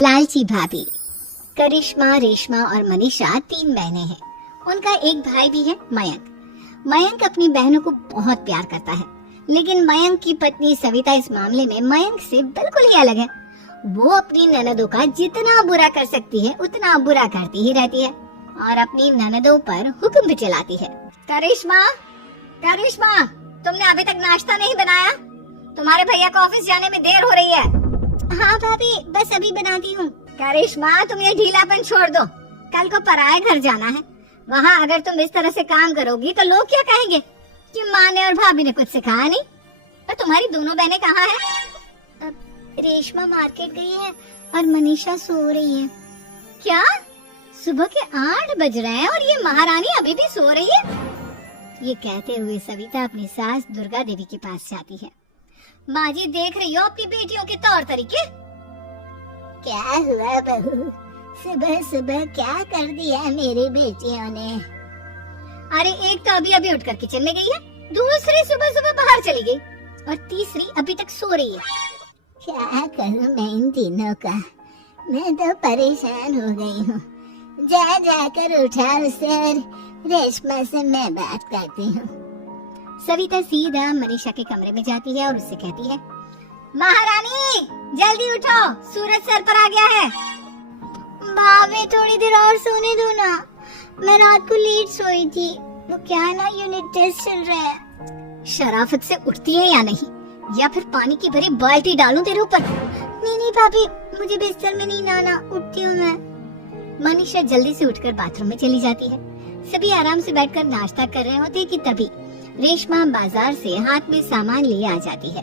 लालची भाभी। करिश्मा, रेशमा और मनीषा 3 बहनें हैं। उनका एक भाई भी है, मयंक। मयंक अपनी बहनों को बहुत प्यार करता है, लेकिन मयंक की पत्नी सविता इस मामले में मयंक से बिल्कुल ही अलग है। वो अपनी ननदों का जितना बुरा कर सकती है उतना बुरा करती ही रहती है और अपनी ननदों पर हुक्म भी चलाती है। करिश्मा, करिश्मा, तुमने अभी तक नाश्ता नहीं बनाया? तुम्हारे भैया को ऑफिस जाने में देर हो रही है। हाँ भाभी, बस अभी बनाती हूँ। करिश्मा, तुम ये ढीलापन छोड़ दो। कल को पराये घर जाना है। वहाँ अगर तुम इस तरह से काम करोगी तो लोग क्या कहेंगे कि माँ ने और भाभी ने कुछ सिखाया नहीं। और तुम्हारी दोनों बहनें कहाँ हैं? रेशमा मार्केट गई है और मनीषा सो रही है। क्या? सुबह के 8 बज रहे हैं और ये महारानी अभी भी सो रही है? ये कहते हुए सविता अपनी सास दुर्गा देवी के पास जाती है। माँ जी, देख रही हो अपनी बेटियों के तौर तरीके? क्या हुआ बहू, सुबह सुबह क्या कर दिया मेरी बेटियों ने? अरे एक तो अभी अभी उठकर किचन में गई है, दूसरी सुबह सुबह बाहर चली गई और तीसरी अभी तक सो रही है। क्या करूं मैं इन तीनों का, मैं तो परेशान हो गई हूँ। जा जाकर उठा उसे, रेशमा से मैं बात करती हूँ। सविता सीधा मनीषा के कमरे में जाती है और उससे कहती है, महारानी जल्दी उठो, सूरज सर पर आ गया है। भाभी थोड़ी देर और सोने दो ना, मैं रात को लेट सोई थी। वो क्या है ना, यूनिट टेस्ट चल रहा है। शराफत से उठती है या नहीं, या फिर पानी की भरी बाल्टी डालूं तेरे ऊपर? नहीं नहीं भाभी, मुझे बिस्तर में नहीं लाना, उठती हूँ मैं। मनीषा जल्दी से उठकर बाथरूम में चली जाती है। सभी आराम से बैठकर नाश्ता कर रहे होते कि तभी रेशमा बाजार से हाथ में सामान लिए आ जाती है।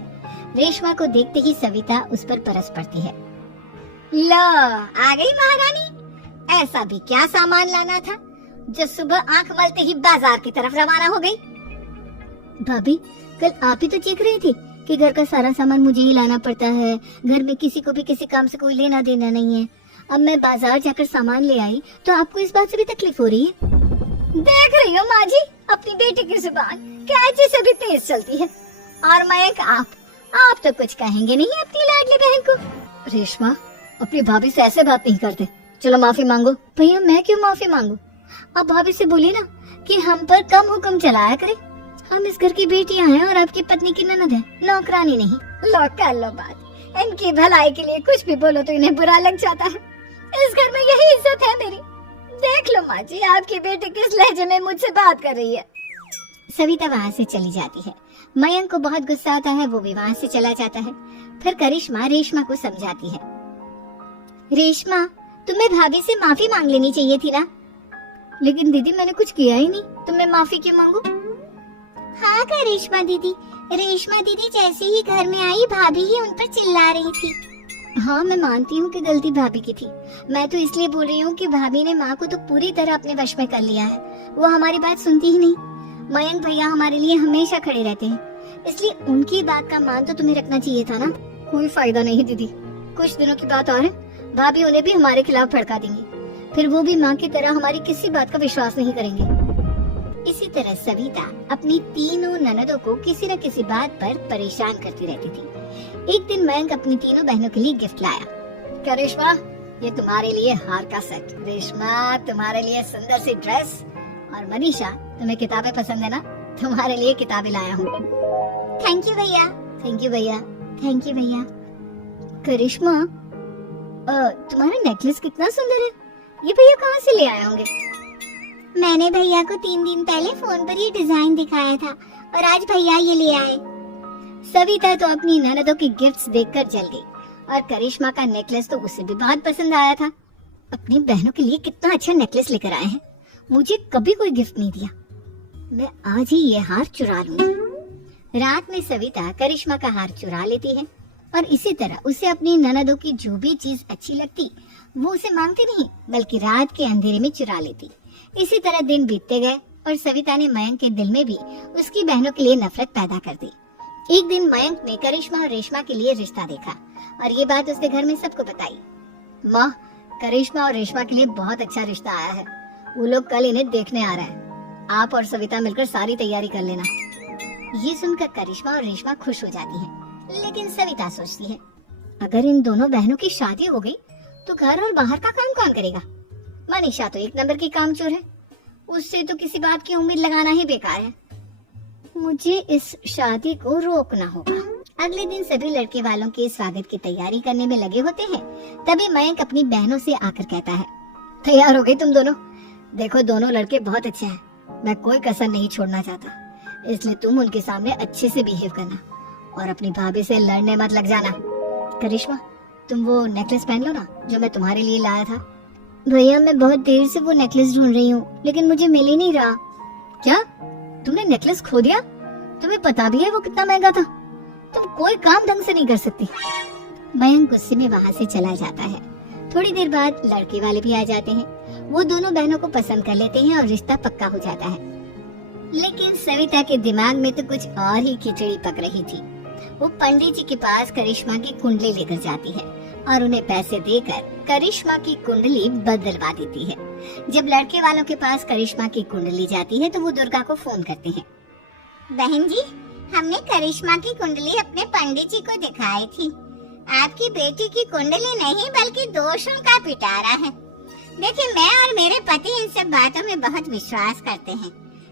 रेशमा को देखते ही सविता उस पर परस पड़ती है। लो, आ गई महारानी। ऐसा भी क्या सामान लाना था जो सुबह आंख मलते ही बाजार की तरफ रवाना हो गई? भाभी, कल आप ही तो चीख रही थी कि घर का सारा सामान मुझे ही लाना पड़ता है, घर में किसी को भी किसी काम से कोई लेना देना नहीं है। अब मैं बाजार जाकर सामान ले आई तो आपको इस बात से भी तकलीफ हो रही है? देख रही हो माँ जी, अपनी बेटी की जुबान कैंची से भी तेज चलती है। और मयंक, आप तो कुछ कहेंगे नहीं अपनी लाडली बहन को? रेशमा, अपनी भाभी से ऐसे बात नहीं करते। चलो माफी मांगो। भैया, मैं क्यों माफी मांगू? आप भाभी से बोलिए ना कि हम पर कम हुक्म चलाया करे। हम इस घर की बेटियां हैं और आपकी पत्नी की ननद है, नौकरानी नहीं। लो कर लो बात। इनकी भलाई के लिए कुछ भी बोलो तो इन्हें बुरा लग जाता है। इस घर में यही इज्जत है मेरी। देख लो माँ जी, आपकी बेटी किस लहजे में मुझसे बात कर रही है। सविता वहाँ से चली जाती है। मयंक को बहुत गुस्सा आता है, वो भी वहाँ से चला जाता है। फिर करिश्मा रेशमा को समझाती है। रेशमा, तुम्हें भाभी से माफी मांग लेनी चाहिए थी ना। लेकिन दीदी, मैंने कुछ किया ही नहीं, तो मैं माफी क्यों मांगू? हाँ करिश्मा दीदी, रेशमा दीदी जैसे ही घर में आई भाभी ही उन पर चिल्ला रही थी। हाँ, मैं मानती हूँ कि गलती भाभी की थी। मैं तो इसलिए बोल रही हूँ कि भाभी ने माँ को तो पूरी तरह अपने वश में कर लिया है। वो हमारी बात सुनती ही नहीं। मयंक भैया हमारे लिए हमेशा खड़े रहते हैं, इसलिए उनकी बात का मान तो तुम्हें रखना चाहिए था ना। कोई फायदा नहीं दीदी, कुछ दिनों की बात और है, भाभी उन्हें भी हमारे खिलाफ भड़का देंगी। फिर वो भी माँ की तरह हमारी किसी बात का विश्वास नहीं करेंगे। इसी तरह सविता अपनी तीनों ननदों को किसी न किसी बात पर परेशान करती रहती थी। एक दिन मयंक अपनी तीनों बहनों के लिए गिफ्ट लाया। क्या रेशमा, ये तुम्हारे लिए हार का सेट। रेशमा, तुम्हारे लिए सुंदर सी ड्रेस। और मनीषा, तुम्हें किताबें पसंद है ना, तुम्हारे लिए किताबें लाया हूँ। थैंक यू भैया। थैंक यू भैया। थैंक यू भैया। करिश्मा, तुम्हारा नेकलेस कितना सुंदर है, ये भैया कहाँ से ले आए होंगे? मैंने भैया को 3 दिन पहले फोन पर ये डिजाइन दिखाया था और आज भैया ये ले आए। सविता तो अपनी ननदों की गिफ्ट्स देखकर जल गई और करिश्मा का नेकलेस तो उसे भी बहुत पसंद आया था। अपनी बहनों के लिए कितना अच्छा नेकलेस लेकर आए हैं, मुझे कभी कोई गिफ्ट नहीं दिया। मैं आज ही ये हार चुरा लूंगी। रात में सविता करिश्मा का हार चुरा लेती है और इसी तरह उसे अपनी ननदों की जो भी चीज अच्छी लगती वो उसे मांगती नहीं, बल्कि रात के अंधेरे में चुरा लेती। इसी तरह दिन बीतते गए और सविता ने मयंक के दिल में भी उसकी बहनों के लिए नफरत पैदा कर दी। एक दिन मयंक ने करिश्मा और रेशमा के लिए रिश्ता देखा और ये बात उसने घर में सबको बताई। माँ, करिश्मा और रेशमा के लिए बहुत अच्छा रिश्ता आया है, वो लोग कल इन्हें देखने आ रहे हैं। आप और सविता मिलकर सारी तैयारी कर लेना। ये सुनकर करिश्मा और रेशमा खुश हो जाती हैं, लेकिन सविता सोचती है, अगर इन दोनों बहनों की शादी हो गई तो घर और बाहर का काम कौन करेगा? मनीषा तो एक नंबर की कामचोर है, उससे तो किसी बात की उम्मीद लगाना ही बेकार है। मुझे इस शादी को रोकना होगा। अगले दिन सभी लड़के वालों के स्वागत की तैयारी करने में लगे होते हैं। तभी मयंक अपनी बहनों से आकर कहता है, तैयार हो गई तुम दोनों? देखो दोनों लड़के बहुत अच्छे हैं, मैं कोई कसर नहीं छोड़ना चाहता, इसलिए तुम उनके सामने अच्छे से बिहेव करना और अपनी भाभी से लड़ने मत लग जाना। करिश्मा, तुम वो नेकलेस पहन लो ना जो मैं तुम्हारे लिए लाया था। भैया मैं बहुत देर से वो नेकलेस ढूंढ रही हूँ, लेकिन मुझे मिल ही नहीं रहा। क्या तुमने नेकलेस खो दिया? तुम्हें पता भी है वो कितना महंगा था? तुम कोई काम ढंग से नहीं कर सकती। मयंक गुस्से में वहाँ से चला जाता है। थोड़ी देर बाद लड़के वाले भी आ जाते हैं। वो दोनों बहनों को पसंद कर लेते हैं और रिश्ता पक्का हो जाता है। लेकिन सविता के दिमाग में तो कुछ और ही खिचड़ी पक रही थी। वो पंडित जी के पास करिश्मा की कुंडली लेकर जाती है और उन्हें पैसे देकर करिश्मा की कुंडली बदलवा देती है। जब लड़के वालों के पास करिश्मा की कुंडली जाती है तो वो दुर्गा को फोन करते हैं। बहन जी, हमने करिश्मा की कुंडली अपने पंडित जी को दिखाई थी। आपकी बेटी की कुंडली नहीं बल्कि दोषों का पिटारा है। देखिए, मैं और मेरे पति इन सब बातों में बहुत विश्वास करते हैं,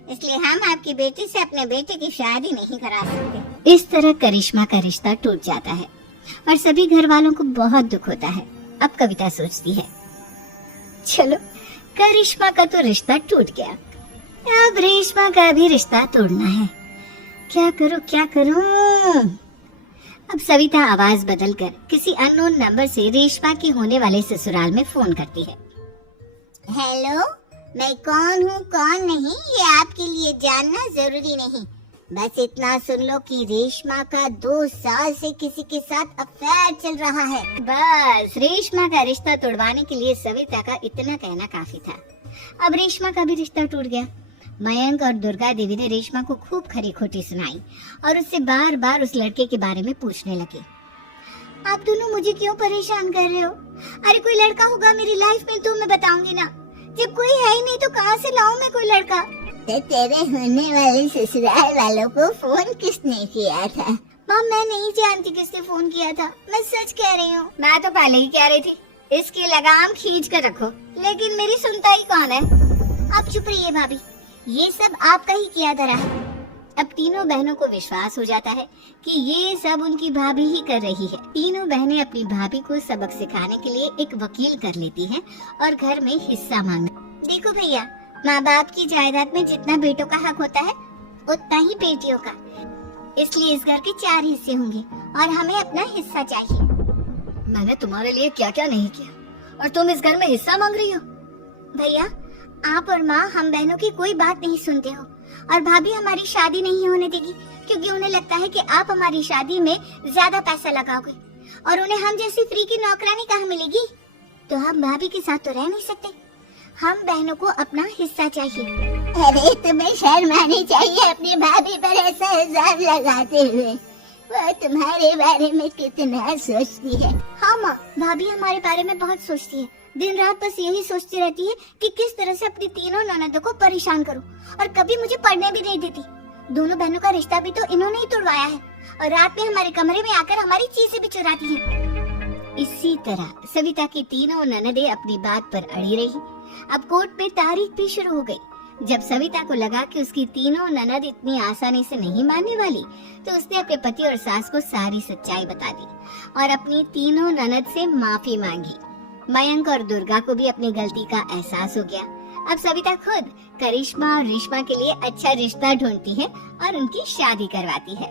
इसलिए हम आपकी बेटी से अपने बेटे की शादी नहीं करा सकते। इस तरह करिश्मा का रिश्ता टूट जाता है और सभी घर वालों को बहुत दुख होता है। अब कविता सोचती है, चलो करिश्मा का तो रिश्ता टूट गया, अब रेशमा का भी रिश्ता तोड़ना है। क्या करूं? अब सविता आवाज बदलकर किसी अननोन नंबर से रेशमा के होने वाले ससुराल में फोन करती है। हेलो, मैं कौन हूँ कौन नहीं ये आपके लिए जानना जरूरी नहीं, बस इतना सुन लो कि रेशमा का 2 साल से किसी के साथ अफेयर चल रहा है। बस रेशमा का रिश्ता तोड़वाने के लिए सविता का इतना कहना काफी था। अब रेशमा का भी रिश्ता टूट गया। मयंक और दुर्गा देवी ने रेशमा को खूब खरी खोटी सुनाई और उससे बार बार उस लड़के के बारे में पूछने लगे। आप दोनों मुझे क्यों परेशान कर रहे हो? अरे कोई लड़का होगा मेरी लाइफ में तो मैं बताऊंगी ना, जब कोई है ही नहीं तो कहाँ से लाऊं मैं कोई लड़का? तो तेरे होने वाले ससुराल वालों को फोन किसने किया था? माँ मैं नहीं जानती किसने फोन किया था, मैं सच कह रही हूँ। मैं तो पहले ही कह रही थी इसकी लगाम खींच कर रखो, लेकिन मेरी सुनता ही कौन है। आप चुप रहिए भाभी, ये सब आपका ही किया धरा है। अब तीनों बहनों को विश्वास हो जाता है कि ये सब उनकी भाभी ही कर रही है। तीनों बहनें अपनी भाभी को सबक सिखाने के लिए एक वकील कर लेती हैं और घर में हिस्सा मांगती। देखो भैया, माँ बाप की जायदाद में जितना बेटों का हक होता है उतना ही बेटियों का, इसलिए इस घर के 4 हिस्से होंगे और हमें अपना हिस्सा चाहिए। मैंने तुम्हारे लिए क्या क्या नहीं किया और तुम इस घर में हिस्सा मांग रही हो? भैया, आप और माँ हम बहनों की कोई बात नहीं सुनते हो और भाभी हमारी शादी नहीं होने देगी क्योंकि उन्हें लगता है कि आप हमारी शादी में ज्यादा पैसा लगाओगे और उन्हें हम जैसी फ्री की नौकरानी कहाँ मिलेगी। तो हम भाभी के साथ तो रह नहीं सकते, हम बहनों को अपना हिस्सा चाहिए। अरे तुम्हें शर्म आनी चाहिए अपनी भाभी पर ऐसा इल्जाम लगाते हुए, वो तुम्हारे बारे में कितना सोचती है। हाँ माँ, भाभी हमारे बारे में बहुत सोचती है, दिन रात बस यही सोचती रहती है कि किस तरह से अपनी तीनों ननदों को परेशान करूं और कभी मुझे पढ़ने भी नहीं देती। दोनों बहनों का रिश्ता भी तो इन्होंने ही तोड़वाया है और रात में हमारे कमरे में आकर हमारी चीजें भी चुराती हैं। इसी तरह सविता की तीनों ननदें अपनी बात पर अड़ी रही। अब कोर्ट में तारीख भी शुरू हो गई। जब सविता को लगा कि उसकी तीनों ननद इतनी आसानी से नहीं मानने वाली, तो उसने अपने पति और सास को सारी सच्चाई बता दी और अपनी तीनों ननद से माफी मांगी। मयंक और दुर्गा को भी अपनी गलती का एहसास हो गया। अब सविता खुद करिश्मा और रेशमा के लिए अच्छा रिश्ता ढूंढती है और उनकी शादी करवाती है।